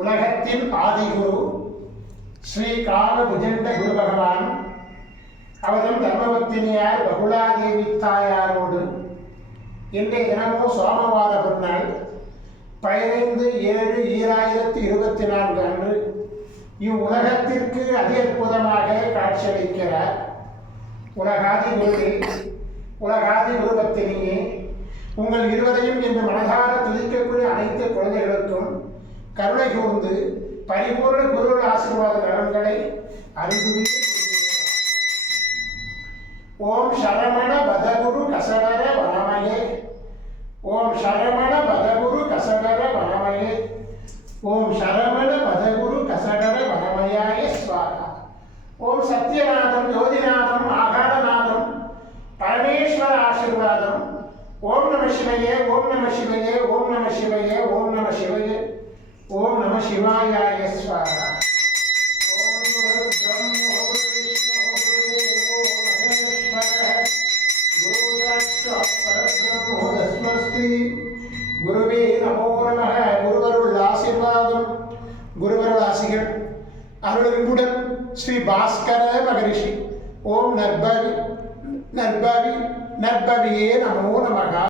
உலகத்தின் ஆதிகுரு ஸ்ரீ காலபுஜண்ட குரு பகவான் அவரும் தர்மபத்தினியார் பகுலாதேவி தாயாரோடு இன்றைய தினமோ சோமவார பொருநாள் 15/7/2024 அன்று இவ்வுலகத்திற்கு அதி அற்புதமாக காட்சியளிக்கிறார். உலகாதி குருவே, உலகாதி குருபத்தினியே, உங்கள் இருவரையும் இன்று மனதார துதிக்கக்கூடிய அனைத்து குழந்தைகளுக்கும் கருணை கூர்ந்து பரிபூர்ண குரு ஆசீர்வாத நலன்களை அறிவுவே. ஓம் சரவண பதகுரு கசடர வனமயே, ஓம் சரவண பதகுரு கசடர வனமயே, ஓம் சரவண பதகுரு கசடர வனமயாய ஸ்வாகா. ஓம் சத்யநாதம் ஜோதிநாதம் ஆகாரநாதம் பரமேஸ்வர ஆசீர்வாதம். ஓம் நம சிவயே, ஓம் நம சிவயே, ஓம் நம சிவயே, ஓம் நம சிவயே, ஓம் நம சிவாயாய ஸ்வாகா. குருவே நமோ நமக. குருவருள் ஆசீர்வாதம், குருவருள் ஆசிகள் அருளுடன் ஸ்ரீ பாஸ்கர மகரிஷி. ஓம் நற்பவி நற்பவி நற்பவியே நமோ நமக.